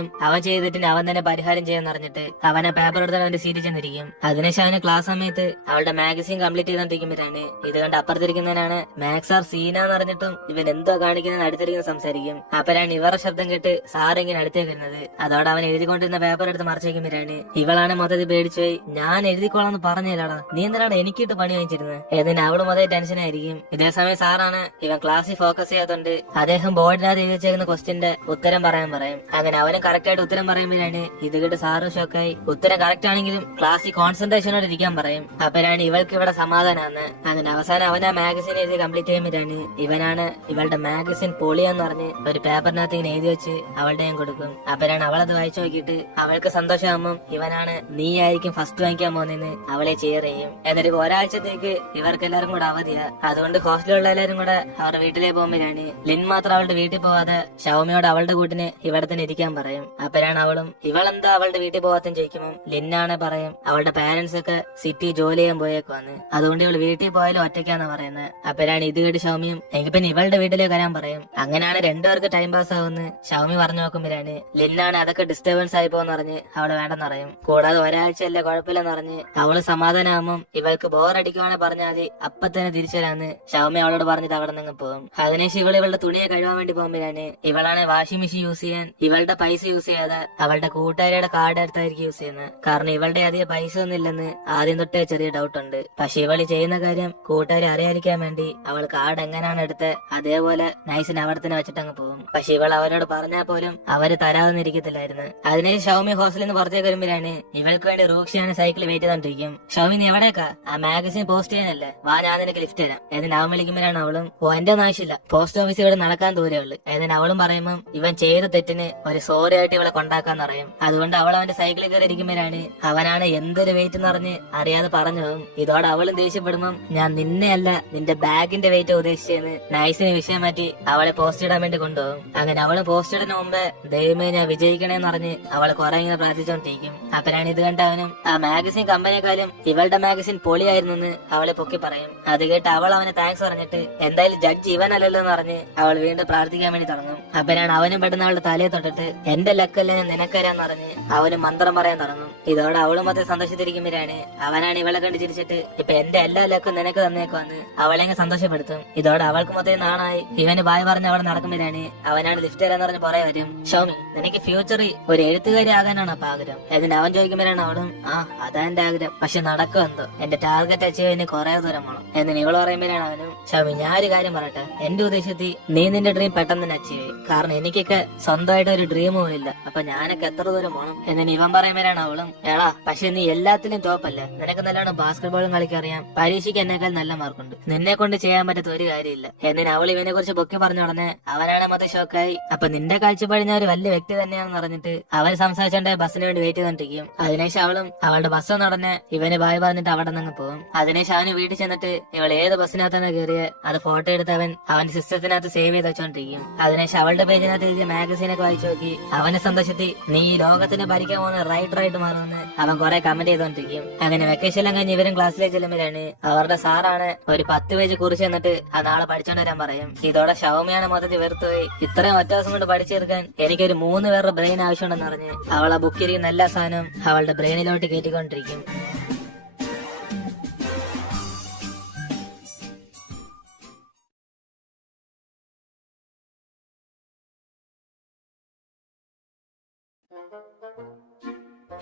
ചെയ്തിട്ട് അവൻ തന്നെ പരിഹാരം ചെയ്യാന്ന് പറഞ്ഞിട്ട് അവനെ പേപ്പർ എടുത്താൽ അവന്റെ സീറ്റിൽ ചെന്നിരിക്കും. അതിനുശേഷം അവന് ക്ലാസ് സമയത്ത് അവളുടെ മാഗസിൻ കംപ്ലീറ്റ് ചെയ്തോണ്ടിരിക്കുമ്പോഴാണ് ഇത് കണ്ട് അപ്പുറത്തിരിക്കുന്നതിനാണ് മാക്സ് സാർ സീന എന്ന് പറഞ്ഞിട്ടും ഇവൻ എന്തോ കാണിക്കുന്ന അടുത്തിരിക്കുന്ന സംസാരിക്കും. അപ്പോഴാണ് ഇവരുടെ ശബ്ദം കേട്ട് സാർ ഇങ്ങനെ അടുത്തേക്ക് വരുന്നത്. അതോടെ അവൻ എഴുതിക്കൊണ്ടിരുന്ന പേപ്പർ എടുത്ത് മറച്ചു വെക്കുമ്പോഴാണ് ഇവളാണ് മൊത്തത്തിൽ പേടിച്ചു പോയി ഞാൻ എഴുതിക്കോളാന്ന് പറഞ്ഞില്ലാടാ, നീ എന്തിനാണ് എനിക്കിട്ട് പണി വാങ്ങിച്ചിരുന്നത് ഏതിന് അവള് മൊത്തം ടെൻഷൻ ആയിരിക്കും. ഇതേസമയം സാറാണ് ഇവൻ ക്ലാസ്സിൽ ഫോക്കസ് ചെയ്യാത്തോണ്ട് അദ്ദേഹം ബോർഡിനകത്ത് എഴുതി വെച്ചേക്കുന്ന ക്വസ്റ്റ്യന്റെ ഉത്തരം പറയാൻ പറയും. അങ്ങനെ അവനും കറക്റ്റ് ആയിട്ട് ഉത്തരം പറയുമ്പോഴാണ് ഇത് കേട്ട് സാറ് ഷോക്കായി ഉത്തരം കറക്റ്റ് ആണെങ്കിലും ക്ലാസ്സിൽ കോൺസെൻട്രേഷനോട് ഇരിക്കാൻ പറയും. അപ്പോഴാണ് ഇവൾക്ക് ഇവിടെ സമാധാനാന്ന്. അങ്ങനെ അവസാനം അവൻ ആ മാഗസിൻ എഴുതി കംപ്ലീറ്റ് ചെയ്യുമ്പോഴാണ് ഇവനാണ് ഇവളുടെ മാഗസിൻ പൊളിയാന്ന് പറഞ്ഞ് ഒരു പേപ്പറിനകത്ത് ഇങ്ങനെ എഴുതി വെച്ച് അവളുടെ കൊടുക്കും. അപ്പോഴാണ് അവളത് വായിച്ചു നോക്കിയിട്ട് അവൾക്ക് സന്തോഷമാകുമ്പോൾ ഇവനാണ് നീ ആയിരിക്കും ഫസ്റ്റ് വാങ്ങിക്കാൻ പോകുന്നതെന്ന് അവളെ ചെയർ ചെയ്യും. എന്നിട്ട് ഒരാഴ്ചത്തേക്ക് ഇവർക്ക് എല്ലാവരും കൂടെ അവധിയാ. അതുകൊണ്ട് ഹോസ്റ്റലിലുള്ള എല്ലാവരും കൂടെ അവരുടെ വീട്ടിലേക്ക് പോകുമ്പോഴാണ് ലിൻ മാത്രം അവളുടെ വീട്ടിൽ പോവാതെ ഷൗമിയോട് അവളുടെ കൂട്ടിന് ഇവിടെ തന്നെ ഇരിക്കാൻ പറയും. അപ്പോഴാണ് അവളും ഇവളെന്താ അവളുടെ വീട്ടിൽ പോകാത്തും ചോദിക്കുമ്പോൾ ലിന്നാണ് പറയും അവളുടെ പാരന്റ്സ് ഒക്കെ സിറ്റി ജോലി ചെയ്യാൻ പോയേക്കുവാന്ന്, അതുകൊണ്ട് ഇവള് വീട്ടിൽ പോയാലും ഒറ്റയ്ക്കാന്ന് പറയുന്നത്. അപ്പോഴാണ് ഇത് കേട്ട് ഷൗമിയും എനിക്ക് പിന്നെ ഇവളുടെ വീട്ടിലേക്ക് വരാൻ പറയും. അങ്ങനെയാണ് രണ്ടുപേർക്ക് ടൈം പാസ് ആവുമെന്ന് ഷൗമി പറഞ്ഞു നോക്കുമ്പോഴാണ് ലിന്നാണ് അതൊക്കെ ഡിസ്റ്റർബൻസ് ആയി പോന്ന് പറഞ്ഞ് അവള് വേണ്ടെന്ന് പറയും. കൂടാതെ ഒരാഴ്ചയല്ലേ കുഴപ്പമില്ലെന്ന് പറഞ്ഞ് അവള് സമാധാനമാകുമ്പോൾ ഇവൾക്ക് ബോറടിക്കുവാണെ പറഞ്ഞാൽ മതി അപ്പൊ തന്നെ തിരിച്ചു വരാന്ന് ഷൗമി അവളോട് പറഞ്ഞിട്ട് അവിടെ നിന്ന് പോകും. അതിനുശേഷം ഇവളുടെ തുണിയെ കഴുകാൻ വേണ്ടി പോകുമ്പോഴാണ് ഇവളാണ് വാഷിംഗ് മെഷീൻ യൂസ് ചെയ്യാൻ ഇവളുടെ പൈസ യൂസ് ചെയ്യാതെ അവളുടെ കൂട്ടുകാരിയുടെ കാർഡ് എടുത്തായിരിക്കും യൂസ് ചെയ്യുന്നത്. കാരണം ഇവളുടെ അധികം പൈസ ഒന്നും ഇല്ലെന്ന് ആദ്യം തൊട്ടേ ചെറിയ ഡൗട്ട് ഉണ്ട്. പക്ഷെ ഇവള് ചെയ്യുന്ന കാര്യം കൂട്ടുകാരെ അറിയാതിരിക്കാൻ വേണ്ടി അവൾ കാർഡ് എങ്ങനെയാണ് എടുത്ത് അതേപോലെ നൈസിന് അവിടെ തന്നെ വെച്ചിട്ടങ്ങ് പോകും. പക്ഷെ ഇവൾ അവരോട് പറഞ്ഞാൽ പോലും അവര് തരാതെന്നിരിക്കത്തില്ലായിരുന്നു. അതിനെ ഷൗമി ഹോസ്റ്റലിൽ നിന്ന് പുറത്തേക്ക് വരുമ്പോഴാണ് ഇവൾക്ക് വേണ്ടി റൂക്ഷിയാണ് സൈക്കിൾ വെയിറ്റ് ചെയ്തോണ്ടിരിക്കും. ഷൗമി നീ എവിടേക്കാ? ആ മാഗസിൻ പോസ്റ്റ് ചെയ്യാനല്ലേ, വാ ഞാൻ നിനക്ക് ലിഫ്റ്റ് തരാം ഏതിന് അവൻ വിളിക്കുമ്പോഴാണ് അവളും എന്റെ ഒന്നും ആവശ്യമില്ല, പോസ്റ്റ് ഓഫീസ് ഇവിടെ നടക്കാൻ ദൂരേ ഉള്ളു ഏതിന് അവളും പറയുമ്പോൾ ഇവൻ ചെയ്ത തെറ്റിന് ഒരു സോറി ആയിട്ട് ഇവളെ കൊണ്ടാക്കാന്ന് പറയും. അതുകൊണ്ട് അവൾ അവന്റെ സൈക്കിളിൽ കയറി ഇരിക്കുമ്പോഴാണ് അവനാണ് എന്തൊരു വെയിറ്റ് എന്ന് പറഞ്ഞ് അറിയാതെ പറഞ്ഞു പോകും. ഇതോടെ അവളും ദേഷ്യപ്പെടുമ്പം ഞാൻ നിന്നെ അല്ല നിന്റെ ബാഗിന്റെ വെയിറ്റ് ഉദ്ദേശിച്ചെന്ന് നൈസിന് വിഷയം മാറ്റി അവളെ പോസ്റ്റ് ഇടാൻ വേണ്ടി കൊണ്ടുപോകും. അങ്ങനെ അവള് പോസ്റ്റ് ഇടുന്ന മുമ്പ് ദൈവമേ ഞാൻ വിജയിക്കണേന്ന് പറഞ്ഞ് അവളെ കുറെ ഇങ്ങനെ പ്രാർത്ഥിച്ചോണ്ടിരിക്കും. അപ്പോഴാണ് ഇത് കണ്ട അവനും ആ മാഗസിൻ കമ്പനിയെക്കാളും ഇവളുടെ മാഗസിൻ പൊളിയായിരുന്നു എന്ന് അവളെ പൊക്കി പറയും. അത് കേട്ട് അവൾ അവന് താങ്ക്സ് പറഞ്ഞിട്ട് എന്തായാലും ജഡ്ജ് ഇവനല്ലല്ലോ എന്ന് പറഞ്ഞ് അവൾ വീണ്ടും പ്രാർത്ഥിക്കാൻ വേണ്ടി തുടങ്ങും. അപ്പോഴാണ് അവനും പെട്ടെന്ന് അവളുടെ തലയെ തൊട്ടിട്ട് എന്റെ ലക്കല്ലേ നിനക്കരാന്ന് പറഞ്ഞ് അവന് മന്ത്രം പറയാൻ തുടങ്ങും. ഇതോടെ അവളും മൊത്തം സന്തോഷത്തിരിക്കുമ്പോഴാണ് അവനാണ് ഇവളെ കണ്ട് ചിരിച്ചിട്ട് ഇപ്പൊ എന്റെ എല്ലാ ലക്കും നിനക്ക് തന്നേക്കുവന്ന് അവളെ സന്തോഷപ്പെടുത്തും. ഇതോടെ അവൾക്ക് മൊത്തം നാണായി ഇവന് ബായ് പറഞ്ഞ് അവിടെ നടക്കുമ്പോഴാണ് അവനാണ് ലിഫ്റ്റ് തരാന്ന് പറഞ്ഞ് പറയാൻ വരും. ഷൗമി നിനക്ക് ഫ്യൂച്ചറിൽ ഒരു എഴുത്തുകാരി ആകാനാണ് അപ്പൊ ആഗ്രഹം എന്നിട്ട് അവൻ ചോദിക്കുമ്പോഴാണ് അവളും അതാ എന്റെ ആഗ്രഹം, പക്ഷെ നടക്കും എന്തോ എന്റെ ടാർഗറ്റ് അച്ചീവ് ചെയ്യുന്ന കുറെ ദൂരം വേണം എന്നിട്ട് ഇവള് പറയുമ്പോഴാണ് അവനും ഷൗമി ഞാൻ ഒരു കാര്യം പറയട്ടെ, എന്റെ ഉദ്ദേശത്തിൽ നീ നിന്റെ ഡ്രീം പെട്ടെന്ന് തന്നെ അച്ചീവ് ചെയ്യും. കാരണം എനിക്കൊക്കെ സ്വന്തമായിട്ട് ഒരു ഡ്രീമും ഇല്ല, അപ്പൊ ഞാനൊക്കെ എത്ര ദൂരം പോകണം എന്നിട്ട് ഇവൻ പറയുമ്പോഴാണ് അവളും എടാ പക്ഷെ നീ എല്ലാത്തിലും ടോപ്പല്ലേ, നിനക്ക് നല്ലോണം ബാസ്കറ്റ് ബോളും കളിക്കറിയാം, പരീക്ഷയ്ക്ക് എന്നേക്കാൾ നല്ല മാർക്കുണ്ട്, നിന്നെ കൊണ്ട് ചെയ്യാൻ പറ്റാത്ത ഒരു കാര്യമില്ല എന്നിട്ട് അവൾ ഇവനെ കുറിച്ച് പൊക്കി പറഞ്ഞ ഉടനെ അവനാണ് മൊത്തം ഷോക്കായി. അപ്പൊ നിന്റെ കാഴ്ചപ്പാട് ഞാൻ ഒരു വലിയ വ്യക്തി തന്നെയാണെന്ന് പറഞ്ഞിട്ട് അവൻ സംസാരിച്ചോണ്ട് ബസ്സിന് വേണ്ടി വെയിറ്റ് ചെയ്തോണ്ടിരിക്കും. അതിനുശേഷം അവളും അവളുടെ ബസ് നടന്ന് ഇവന് ബായ് പറഞ്ഞിട്ട് അവിടെ നിന്ന് പോകും. അതിനുശേഷം അവന് വീട്ടിൽ ചെന്നിട്ട് ഇവൾ ഏത് ബസ്സിനകത്താണ് കയറിയ അത് ഫോട്ടോ എടുത്ത് അവന്റെ സിസ്റ്റത്തിനകത്ത് സേവ് ചെയ്ത് വെച്ചോണ്ടിരിക്കും. അതിനുശേഷം അവളുടെ പേജിനകത്ത് എഴുതിയ മാഗസീനൊക്കെ വായിച്ചു നോക്കി അവനെ സന്തോഷത്തിൽ നീ ഈ ലോകത്തിനെ ഭരിക്കാൻ പോകുന്ന റൈറ്ററായിട്ട് മാറുമെന്ന് അവൻ കുറെ കമന്റ് ചെയ്തോണ്ടിരിക്കും. അങ്ങനെ വെക്കേഷൻ എല്ലാം കഴിഞ്ഞ് ഇവരും ക്ലാസ്സിലേക്ക് ചെല്ലുമ്പോഴാണ് അവരുടെ സാറാണ് ഒരു 10 പേജ് കുറിച്ച് എന്നിട്ട് ആ നാളെ പഠിച്ചോണ്ട് വരാൻ പറയും. ഇതോടെ ഷൗമിയാണ് മൊത്തത്തിൽ വെറുത്തുപോയി ഇത്രയും ഒറ്റ ദിവസം കൊണ്ട് പഠിച്ചെടുക്കാൻ എനിക്കൊരു 3 പേരുടെ ബ്രെയിൻ ആവശ്യമുണ്ടെന്ന് പറഞ്ഞ് അവൾ ആ ബുക്കിരിക്കുന്ന എല്ലാ സാധനവും അവളുടെ ബ്രെയിനിലോട്ട് കയറ്റിക്കൊണ്ടിരിക്കും.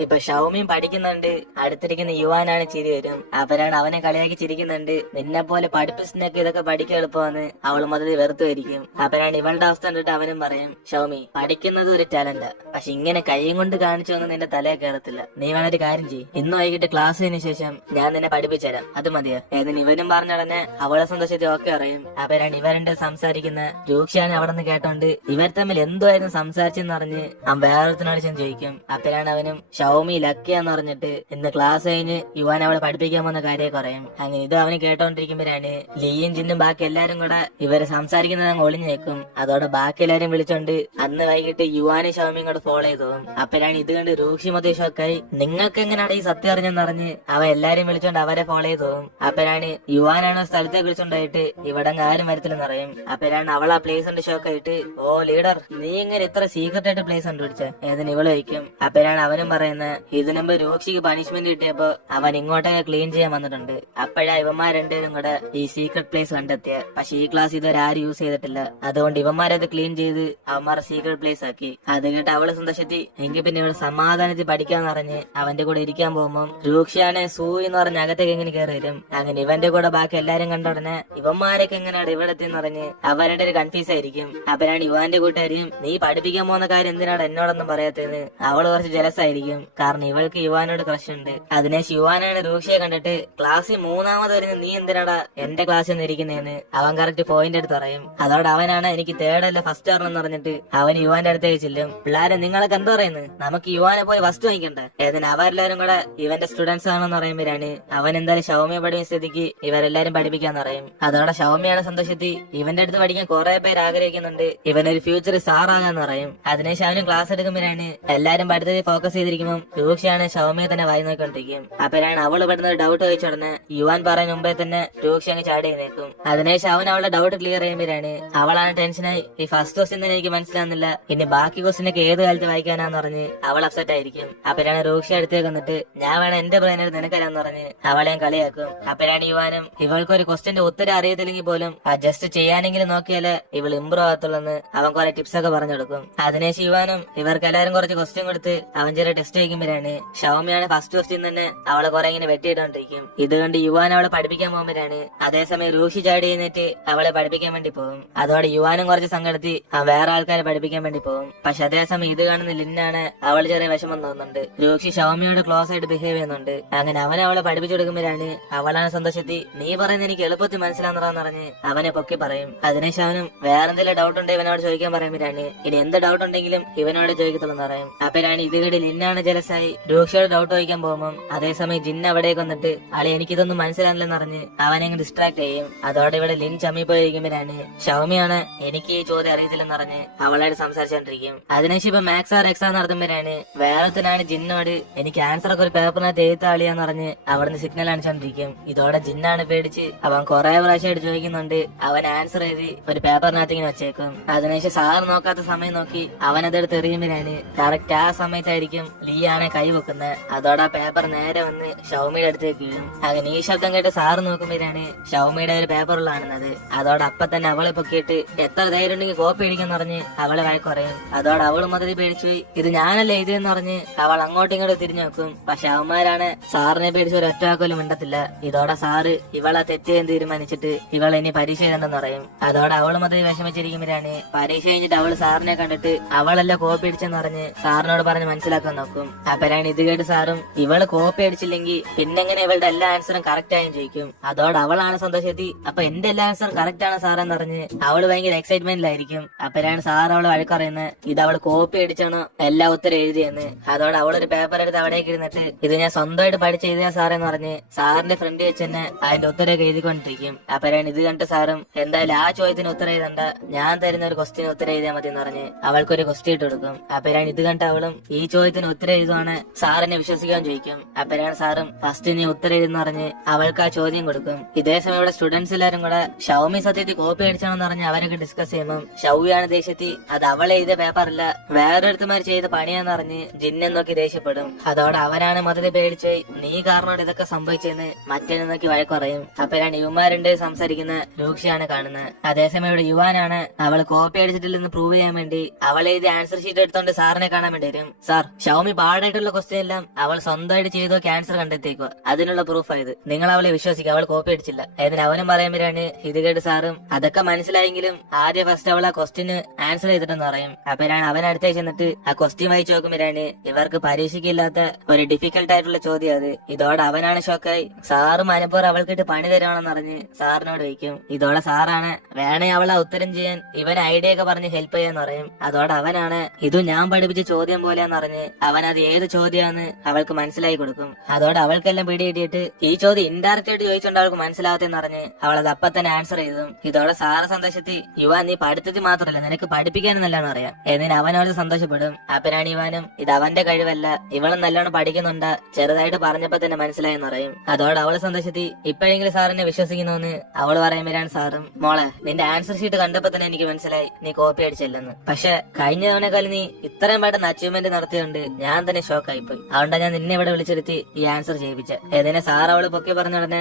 ഇപ്പൊ ഷൗമിയും പഠിക്കുന്നുണ്ട്, അടുത്തിരിക്കുന്ന യുവാനാണ് ചിരി വരും. അവരാണ് അവനെ കളിയാക്കി ചിരിക്കുന്നുണ്ട്. നിന്നെ പോലെ പഠിപ്പിച്ചിനൊക്കെ ഇതൊക്കെ പഠിക്കാൻ എളുപ്പമാണ്, അവള് മുതൽ വെറുത്തു വരിക്കും. അവരാണ് ഇവളുടെ അവസ്ഥ കണ്ടിട്ട് അവനും പറയും, ഷൗമി പഠിക്കുന്നത് ഒരു ടാലന്റ്, പക്ഷെ ഇങ്ങനെ കൈയും കൊണ്ട് കാണിച്ചൊന്നും നിന്റെ തലയെ കയറത്തില്ല. നീ വേണൊരു കാര്യം ചെയ്യും, ഇന്ന് വൈകിട്ട് ക്ലാസ്സിന് ശേഷം ഞാൻ നിന്നെ പഠിപ്പിച്ചുതരാം, അത് മതിയോ? ഏതിന് ഇവനും പറഞ്ഞുടനെ അവളെ സന്തോഷത്തിൽ ഒക്കെ അറിയും. അവരാണ് ഇവരുടെ സംസാരിക്കുന്ന രൂക്ഷയാണ് അവിടെ നിന്ന് കേട്ടോണ്ട് ഇവർ തമ്മിൽ എന്തുമായിരുന്നു സംസാരിച്ചെന്ന് അറിഞ്ഞ് അവൻ വേറൊരുത്തിനോട് ചെന്ന് ചോദിക്കും. അപ്പോഴാണ് അവനും ഷൗമി ലക്കിയാന്ന് പറഞ്ഞിട്ട് ഇന്ന് ക്ലാസ് കഴിഞ്ഞ് യുവാൻ അവളെ പഠിപ്പിക്കാൻ വന്ന കാര്യമൊക്കെ പറയും. അങ്ങനെ ഇത് അവന് കേട്ടോണ്ടിരിക്കുമ്പോഴാണ് ലീയും ജിന്നും ബാക്കി എല്ലാരും കൂടെ ഇവര് സംസാരിക്കുന്നത് അങ്ങ് ഒളിഞ്ഞു നിൽക്കും. അതോടെ ബാക്കി എല്ലാരും വിളിച്ചോണ്ട് അന്ന് വൈകിട്ട് യുവാനും ഷൗമിയും കൂടെ ഫോളോ ചെയ്തു പോകും. അപ്പോഴാണ് ഇത് കണ്ട് രൂക്ഷി മതേഷൊക്കായി നിങ്ങൾക്ക് എങ്ങനെയാണ് ഈ സത്യം അറിഞ്ഞെന്നറിഞ്ഞ് അവ എല്ലാരും വിളിച്ചോണ്ട് അവരെ ഫോളോ ചെയ്തു പോകും. അപ്പോഴാണ് യുവാനാണ് സ്ഥലത്തെ വിളിച്ചോണ്ടായിട്ട് ഇവിടെ ആരും വരത്തില്ലെന്ന് അറിയും. അപ്പോഴാണ് അവൾ ആ പ്ലേസ് ഉണ്ട് ഷോക്കായിട്ട്, ഓ ലീഡർ നീ ഇങ്ങനെ ഇത്ര സീക്രട്ട് ആയിട്ട് പ്ലേസ് കണ്ടുപിടിച്ച ഏതിന് ഇവള് വയ്ക്കും. അപ്പോഴാണ് അവനും പറയുന്നത്, ഇതിനു മുമ്പ് രൂക്ഷിക്ക് പണിഷ്മെന്റ് കിട്ടിയപ്പോ അവൻ ഇങ്ങോട്ടൊക്കെ ക്ലീൻ ചെയ്യാൻ വന്നിട്ടുണ്ട്. അപ്പോഴാ ഇവന്മാർ രണ്ടുപേരും കൂടെ ഈ സീക്രട്ട് പ്ലേസ് കണ്ടെത്തിയ, പക്ഷെ ഈ ക്ലാസ് ഇതുവരെ ആരും യൂസ് ചെയ്തിട്ടില്ല. അതുകൊണ്ട് ഇവന്മാരത് ക്ലീൻ ചെയ്ത് അവന്മാരെ സീക്രട്ട് പ്ലേസ് ആക്കി. അത് കേട്ട് അവള് സന്തോഷത്തി എങ്കിൽ പിന്നെ ഇവിടെ സമാധാനത്തിൽ പഠിക്കാന്ന് പറഞ്ഞ് അവന്റെ കൂടെ ഇരിക്കാൻ പോകുമ്പോ രൂക്ഷയാണ് സൂ എന്ന് പറഞ്ഞ അകത്തേക്ക് എങ്ങനെ കയറി വരും. അങ്ങനെ ഇവന്റെ കൂടെ ബാക്കി എല്ലാരും കണ്ട ഉടനെ ഇവന്മാരൊക്കെ എങ്ങനെയാണ് ഇവിടെ എത്തിയെന്ന് പറഞ്ഞ് അവരുടെ ഒരു കൺഫ്യൂസ് ആയിരിക്കും. അപ്പോഴാണ് യുവാന്റെ കൂട്ടുകാരിയും നീ പഠിപ്പിക്കാൻ പോകുന്ന കാര്യം എന്തിനാണ് എന്നോടൊന്നും പറയാത്തത് അവള് കുറച്ച് ജലസ് ആയിരിക്കും. കാരണം ഇവൾക്ക് യുവാനോട് ക്രഷ് ഉണ്ട്. അതിനേശ് യുവാനാണ് രൂക്ഷയെ കണ്ടിട്ട് ക്ലാസ്സിൽ മൂന്നാമത് വരുന്ന നീ എന്തിനാടാ എന്റെ ക്ലാസ്സിൽ നിന്ന് ഇരിക്കുന്നതെന്ന് അവൻ കറക്റ്റ് പോയിന്റ് എടുത്ത് പറയും. അതോടെ അവനാണ് എനിക്ക് തേർഡല്ല ഫസ്റ്റ് ആണെന്ന് പറഞ്ഞിട്ട് അവൻ യുവാന്റെ അടുത്തേക്ക് ചെല്ലും. പിള്ളേരെ നിങ്ങളൊക്കെ എന്താ പറയുന്നത്, നമുക്ക് യുവാനെ പോയി ഫസ്റ്റ് വാങ്ങിക്കണ്ടേ? ഏതിന് അവരെല്ലാരും കൂടെ ഇവന്റെ സ്റ്റുഡൻസ് ആണെന്ന് പറയുമ്പോഴാണ് അവൻ എന്തായാലും ഷൗമിയെ പഠിക്കുന്ന സ്ഥിതിക്ക് ഇവരെല്ലാരും പഠിപ്പിക്കാന്ന് പറയും. അതോടെ ഷൗമിയാണ് സന്തോഷത്തി ഇവന്റെ അടുത്ത് പഠിക്കാൻ കുറെ പേര് ആഗ്രഹിക്കുന്നുണ്ട്, ഇവനൊരു ഫ്യൂച്ചർ സാറാകാന്ന് പറയും. അതിനുശേഷം അവനും ക്ലാസ് എടുക്കുമ്പോഴാണ് എല്ലാരും പഠിത്തത്തിൽ ഫോക്കസ് ചെയ്തിരിക്കുമ്പോൾ രൂക്ഷയാണ് ഷൗമിയെ തന്നെ വായി നോക്കിക്കൊണ്ടിരിക്കും. അപ്പോഴാണ് അവള് പെടുന്ന ഒരു ഡൗട്ട് ചോദിച്ചുടനെ യുവാൻ പറയുന്ന മുമ്പേ തന്നെ രൂക്ഷ അങ്ങ് ചാടി നിൽക്കും. അതിനുശേഷം അവൻ അവളുടെ ഡൗട്ട് ക്ലിയർ ചെയ്യുമ്പോഴാണ് അവളാണ് ടെൻഷനായി ഈ ഫസ്റ്റ് ക്വസ്റ്റ്യൻ തന്നെ എനിക്ക് മനസ്സിലാകുന്നില്ല, ഇനി ബാക്കി ക്വസ്റ്റ്യൻ ഒക്കെ ഏത് കാലത്ത് വായിക്കാനാന്ന് പറഞ്ഞ് അവൾ അപ്സെറ്റ് ആയിരിക്കും. അപ്പോഴാണ് രൂക്ഷ അടുത്തേക്ക് വന്നിട്ട് ഞാൻ വേണം എന്റെ ബ്രെയിനർ നിനക്കരാന്ന് പറഞ്ഞ് അവളെ കളിയാക്കും. അപ്പോഴാണ് യുവാനും ഇവൾക്ക് ഒരു ക്വസ്റ്റ്യന്റെ ഉത്തരം അറിയത്തില്ലെങ്കിൽ പോലും ആ ജസ്റ്റ് ചെയ്യാനെങ്കിലും നോക്കിയാല് ഇവൾ ഇമ്പ്രൂവ് ആകത്തുള്ളെന്ന് അവൻ കുറെ ടിപ്സ് ഒക്കെ പറഞ്ഞു കൊടുക്കും. അതിനുശേഷം യുവാനും ഇവർക്ക് എല്ലാവരും കുറച്ച് ക്വസ്റ്റ്യൻ കൊടുത്ത് അവൻ ചെറിയ ടെസ്റ്റ് വയ്ക്കുമ്പോഴാണ് ഷൗമിയാണ് ഫസ്റ്റ് ക്വസ്റ്റ്യൻ തന്നെ അവളെ കുറെ ഇങ്ങനെ വെട്ടിയിട്ടോണ്ടിരിക്കും. ഇത് കണ്ട് യുവാൻ അവളെ പഠിപ്പിക്കാൻ പോകുമ്പോഴാണ് അതേസമയം രൂക്ഷി ചാടി കഴിഞ്ഞിട്ട് അവളെ പഠിപ്പിക്കാൻ വേണ്ടി പോകും. അതോടെ യുവാനും കുറച്ച് സങ്കടത്തി വേറെ ആൾക്കാരെ പഠിപ്പിക്കാൻ വേണ്ടി പോകും. പക്ഷെ അതേസമയം ഇത് കാണുന്ന ലിന്നാണ് അവൾ ചെറിയ വിഷമം തോന്നുന്നുണ്ട്. രൂക്ഷി ഷൗമിയോട് ക്ലോസ് ആയിട്ട് ബിഹേവ് ചെയ്യുന്നുണ്ട്. അങ്ങനെ അവൻ അവളെ പഠിപ്പിച്ചു കൊടുക്കുമ്പോഴാണ് അവളാണ് സന്തോഷത്തി നീ പറയുന്നത് എനിക്ക് എളുപ്പത്തിൽ മനസ്സിലാന്ന് പറഞ്ഞ് അവനെ പൊക്കി പറയും. അതിനുശേഷം അവനും വേറെന്തെങ്കിലും ഡൗട്ട് ഉണ്ടെങ്കിൽ ഇവനോട് ചോദിക്കാൻ പറയുമ്പോഴാണ് ഇനി എന്ത് ഡൗട്ട് ഉണ്ടെങ്കിലും ഇവനോട് ചോദിക്കത്തുള്ളൂ പറയും. അപ്പോഴാണ് ഇതിലൂടെ ലിന്നാണ് ജലസായി രൂക്ഷയോട് ഡൗട്ട് ചോദിക്കാൻ പോകുമ്പോൾ അതേസമയം ജിന്ന് അവിടേക്ക് വന്നിട്ട് ആളെ എനിക്കിതൊന്നും മനസ്സിലാകില്ലെന്ന് പറഞ്ഞ് അവനെ ഡിസ്ട്രാക്ട് ചെയ്യും. അതോടെ ഇവിടെ ലിൻ ചമ്മി പോയിരിക്കുമ്പോഴാണ് ഷൗമിയാണ് എനിക്ക് ഈ ചോദ്യം അറിയത്തില്ലെന്ന് പറഞ്ഞ് അവളായിട്ട് സംസാരിച്ചോണ്ടിരിക്കും. അതിനുശേഷം ഇപ്പൊ മാത്സ് ആർ എക്സാം നടത്തുമ്പോഴാണ് വേറൊരുത്തനാണ് ജിന്നോട് എനിക്ക് ആൻസർ ഒക്കെ ഒരു പേപ്പറിനകത്ത് എഴുത്താളിയാന്ന് പറഞ്ഞ് അവിടുന്ന് സിഗ്നൽ അണിച്ചോണ്ടിരിക്കും. ഇതോടെ ജിന്നാണ് പേടിച്ച് അവൻ കുറെ പ്രാവശ്യമായിട്ട് ചോദിക്കുന്നുണ്ട്. അവൻ ആൻസർ എഴുതി ഒരു പേപ്പറിനകത്ത് ഇങ്ങനെ വെച്ചേക്കും. അതിനുശേഷം സാർ നോക്കാത്ത സമയം നോക്കി അവനതെടുത്ത് എറിയുമ്പോഴാണ് കറക്റ്റ് ആ സമയത്തായിരിക്കും ലീ ആണ് കൈ വെക്കുന്നത്. അതോടെ ആ പേപ്പർ നേരെ വന്ന് ഷൗമിയുടെ അടുത്തേക്ക് വീഴും. അങ്ങനെ ഈ ശബ്ദം കേട്ട് സാറ് നോക്കുമ്പോഴാണ് ഷൗമിയുടെ ഒരു പേപ്പറിൽ കാണുന്നത്. അതോടെ അപ്പൊ തന്നെ അവളെ പൊക്കിയിട്ട് എത്ര ധൈര്യം ഉണ്ടെങ്കിൽ കോപ്പി അടിക്കാൻ പറഞ്ഞ് അവളെ വഴക്കുറയും. അതോടെ അവള് മൊത്തത്തിൽ പേടിച്ചു പോയി ഇത് ഞാനല്ലേ ഇതെന്ന് പറഞ്ഞ് അവൾ അങ്ങോട്ടും ഇങ്ങോട്ടും തിരിഞ്ഞു നോക്കും. പക്ഷെ അവന്മാരാണ് സാറിനെ പേടിച്ച് ഒരു ഒറ്റവാക്കലും മിണ്ടത്തില്ല. ഇതോടെ സാറ് ഇവളെ തെറ്റെന്ന് തീരുമാനിച്ചിട്ട് ഇവളെ ഇനി പരീക്ഷ എഴുതണ്ടെന്ന് പറയും. അതോടെ അവള് മൊത്തത്തിൽ വിഷമിച്ചിരിക്കുമ്പോഴാണ് പരീക്ഷ കഴിഞ്ഞിട്ട് അവള് സാറിനെ കണ്ടിട്ട് അവളല്ല കോപ്പി അടിച്ചെന്ന് പറഞ്ഞ് സാറിനോട് പറഞ്ഞ് മനസ്സിലാക്കാൻ നോക്കും. അപ്പോഴാണ് ഇത് കേട്ട് സാറും ഇവള് കോപ്പി അടിച്ചില്ലെങ്കിൽ പിന്നെങ്ങനെ ഇവളുടെ എല്ലാ ആൻസറും കറക്റ്റ് ആയും ചോദിക്കും. അതോടെ അവളാണ് സന്തോഷത്തി അപ്പൊ എന്റെ എല്ലാ ആൻസറും കറക്റ്റ് ആണ് സാറെന്ന് പറഞ്ഞ് അവള് ഭയങ്കര എക്സൈറ്റ്മെന്റിലായിരിക്കും. അപ്പോഴാണ് സാർ അവള് വഴക്കറിയുന്നത് ഇത് അവള് കോപ്പി അടിച്ചാണോ എല്ലാ ഉത്തരം എഴുതിയെന്ന്. അതോടെ അവളൊരു പേപ്പർ എടുത്ത് അവിടേക്ക് ഇരുന്നിട്ട് ഇത് ഞാൻ സ്വന്തമായിട്ട് പഠിച്ച് എഴുതിയ സാറെന്ന് പറഞ്ഞ് സാറിന്റെ ഫ്രണ്ട് വെച്ച് തന്നെ അതിന്റെ ഉത്തരമൊക്കെ എഴുതിക്കൊണ്ടിരിക്കും. അപ്പോഴാണ് ഇത് കണ്ട് സാറും എന്തായാലും ആ ചോദ്യത്തിന് ഉത്തരം എഴുതണ്ട ഞാൻ തരുന്ന ഒരു ക്വസ്റ്റ്യൻ ഉത്തരം എഴുതിയാൽ മതി എന്ന് പറഞ്ഞ് അവൾക്കൊരു ക്വസ്റ്റ്യൻ ഇട്ട് കൊടുക്കും. അപ്പോഴാണ് ഇത് കണ്ട് അവളും ഈ ചോദ്യത്തിന് ഉത്തരം എഴുതുവാണ് സാറിനെ വിശ്വസിക്കാൻ ചോദിക്കും. അപ്പോഴാണ് സാറും ഫസ്റ്റ് നീ ഉത്തരം എഴുതുന്ന പറഞ്ഞ് അവൾക്ക് ആ ചോദ്യം കൊടുക്കും. ഇതേസമയം ഇവിടെ സ്റ്റുഡൻസ് എല്ലാരും കൂടെ ഷൗമി സത്യത്തിൽ കോപ്പി അടിച്ചാണെന്ന് പറഞ്ഞ് അവരൊക്കെ ഡിസ്കസ് ചെയ്യുമ്പോൾ ഷൗയാണ് ദേഷ്യത്തി അത് അവളെ എഴുതിയ പേപ്പറല്ല വേറൊരുത്തമാര് ചെയ്ത പണിയാന്ന് പറഞ്ഞ് ജിന്നെ നോക്കി ദേഷ്യപ്പെടും. അതോടെ അവരാണ് മൊത്തത്തിൽ പേടിച്ചു നീ കാരണോട് ഇതൊക്കെ സംഭവിച്ചെന്ന് മറ്റേ നോക്കി വഴക്കുറയും. അപ്പോഴാണ് യുവമാരുണ്ട് സംസാരിക്കുന്ന രൂക്ഷയാണ് കാണുന്നത്. അതേസമയം ഇവിടെ യുവാനാണ് അവൾ കോപ്പി അടിച്ചിട്ടില്ലെന്ന് പ്രൂവ് ചെയ്യാൻ വേണ്ടി അവളെ എഴുതി ആൻസർ ഷീറ്റ് എടുത്തോണ്ട് സാറിനെ കാണാൻ വേണ്ടി വരും. സാർ ഷൗമി ഹാർഡായിട്ടുള്ള ക്വസ്റ്റ്യൻ എല്ലാം അവൾ സ്വന്തമായിട്ട് ചെയ്തോ ക്യാൻസർ കണ്ടെത്തിയേക്കുക. അതിനുള്ള പ്രൂഫായത്. നിങ്ങൾ അവളെ വിശ്വസിക്കുക, അവൾ കോപ്പി അടിച്ചില്ല. അതിന് അവനും പറയുമ്പോഴാണ് ഇത് കേട്ട് സാറും അതൊക്കെ മനസ്സിലായെങ്കിലും ആദ്യം ഫസ്റ്റ് അവൾ ആ ക്വസ്റ്റ്യന് ആൻസർ ചെയ്തിട്ടെന്ന് പറയും. അപ്പോഴാണ് അവൻ അടുത്തേക്ക് ചെന്നിട്ട് ആ ക്വസ്റ്റ്യൻ വായിച്ചു നോക്കുമ്പോഴാണ് ഇവർക്ക് പരീക്ഷയ്ക്കില്ലാത്ത ഒരു ഡിഫിക്കൽട്ട് ആയിട്ടുള്ള ചോദ്യം അത്. ഇതോടെ അവനാണ് ഷോക്കായി. സാറ് മനപ്പൂർവ്വം അവൾക്കിട്ട് പണി തരുവാണെന്ന് പറഞ്ഞ് സാറിനോട് വയ്ക്കും. ഇതോടെ സാറാണ് വേണേ അവളെ ഉത്തരം ചെയ്യാൻ ഇവൻ ഐഡിയ ഒക്കെ പറഞ്ഞ് ഹെൽപ്പ് ചെയ്യാന്ന് പറയും. അതോടെ അവനാണ് ഇത് ഞാൻ പഠിപ്പിച്ച ചോദ്യം പോലെയാന്ന് പറഞ്ഞ് അവൻ അത് ഏത് ചോദ്യമാന്ന് അവൾക്ക് മനസ്സിലാക്കി കൊടുക്കും. അതോടെ അവൾക്കെല്ലാം പിടികിട്ടിയിട്ട് ഈ ചോദ്യം ഇൻഡയറക്റ്റ് ആയിട്ട് ചോദിച്ചോണ്ട് അവൾക്ക് മനസ്സിലാവത്തെന്ന് പറഞ്ഞ് അവൾ അത് അപ്പൊ തന്നെ ആൻസർ ചെയ്തും. ഇതോടെ സാറ് സന്തോഷത്തിൽ യുവാൻ നീ പഠിത്തത്തിൽ മാത്രമല്ല നിനക്ക് പഠിപ്പിക്കാനും നല്ലതാണ് അറിയാം എന്നിന് അവനോട് സന്തോഷപ്പെടും. അപ്പനാണ് ഇവാനും ഇത് അവന്റെ കഴിവല്ല, ഇവളും നല്ലോണം പഠിക്കുന്നുണ്ട്, ചെറുതായിട്ട് പറഞ്ഞപ്പോ തന്നെ മനസ്സിലായെന്ന് പറയും. അതോടെ അവള് സന്തോഷത്തിൽ ഇപ്പോഴെങ്കിലും സാറിനെ വിശ്വസിക്കുന്നുവെന്ന് അവള് പറയുമ്പോഴാണ് സാറും മോളെ നിന്റെ ആൻസർ ഷീറ്റ് കണ്ടപ്പോ തന്നെ എനിക്ക് മനസ്സിലായി നീ കോപ്പി അടിച്ചില്ലെന്ന്. പക്ഷെ കഴിഞ്ഞ തവണക്കാലം നീ ഇത്രയും പെട്ടെന്ന് അച്ചീവ്മെന്റ് നടത്തിയോണ്ട് ഞാൻ തന്നെ ഷോക്ക് ആയിപ്പോയി. അതുകൊണ്ടാണ് ഞാൻ നിന്നെ ഇവിടെ വിളിച്ചെടുത്തി ഈ ആൻസർ ചെയ്യിപ്പിച്ച. ഏതിനെ സാർ അവള് പൊക്കി പറഞ്ഞ ഉടനെ